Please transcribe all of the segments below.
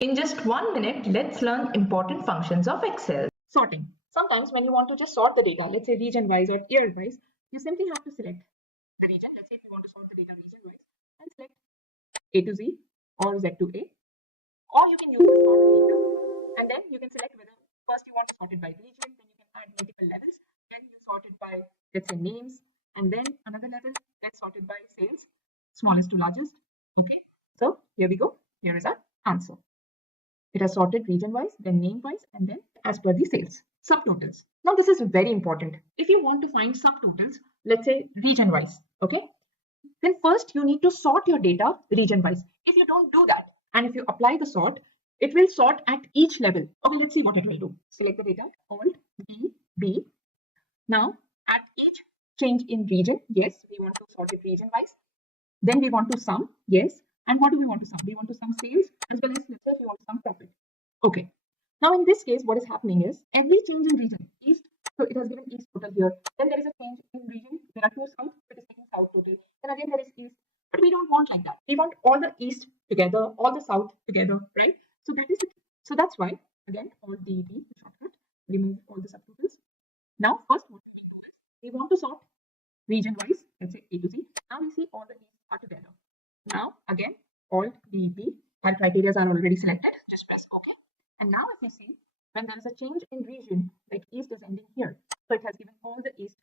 In just 1 minute, let's learn important functions of Excel. Sorting. Sometimes when you want to just sort the data, let's say region-wise or year-wise, you simply have to select the region. Let's say if you want to sort the data region-wise, and select A to Z or Z to A. Or you can use the sort data, and then you can select whether first you want to sort it by region, then you can add multiple levels, then you sort it by, let's say, names, and then another level, let's sort it by sales, smallest to largest. Okay, so here we go. Here is our answer. It has sorted region-wise, then name-wise, and then as per the sales. Subtotals. Now this is very important. If you want to find subtotals, let's say region-wise, okay, then first you need to sort your data region-wise. If you don't do that, and if you apply the sort, it will sort at each level. Okay, let's see what it will do. Select the data, Alt, D, B. Now, at each change in region, yes, we want to sort it region-wise. Then we want to sum, yes. And what do we want to sum? We want to sum sales as well as, let's say, we want to sum profit. Okay. Now, in this case, what is happening is every change in region, east, so it has given east total here. Then there is a change in region. There are two south, it is taking south total. Then again, there is east. But we don't want like that. We want all the east together, all the south together, right? So that is it. So that's why, again, Alt D, shortcut, remove all the subtotals. Now, first, what we do is we want to sort region-wise, let's say A to Z. Now we see all the east are together. Now, again, Alt D, B. Our criteria are already selected. Just press OK. And now if you see, when there is a change in region, like east is ending here. So it has given all the east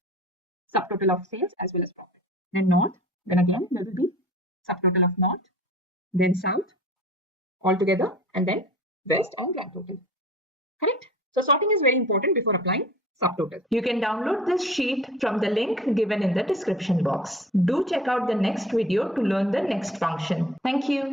subtotal of sales as well as profit. Then north, then again, there will be subtotal of north, then south, all together, and then west and grand total. Correct? So sorting is very important before applying subtotal. You can download this sheet from the link given in the description box. Do check out the next video to learn the next function. Thank you.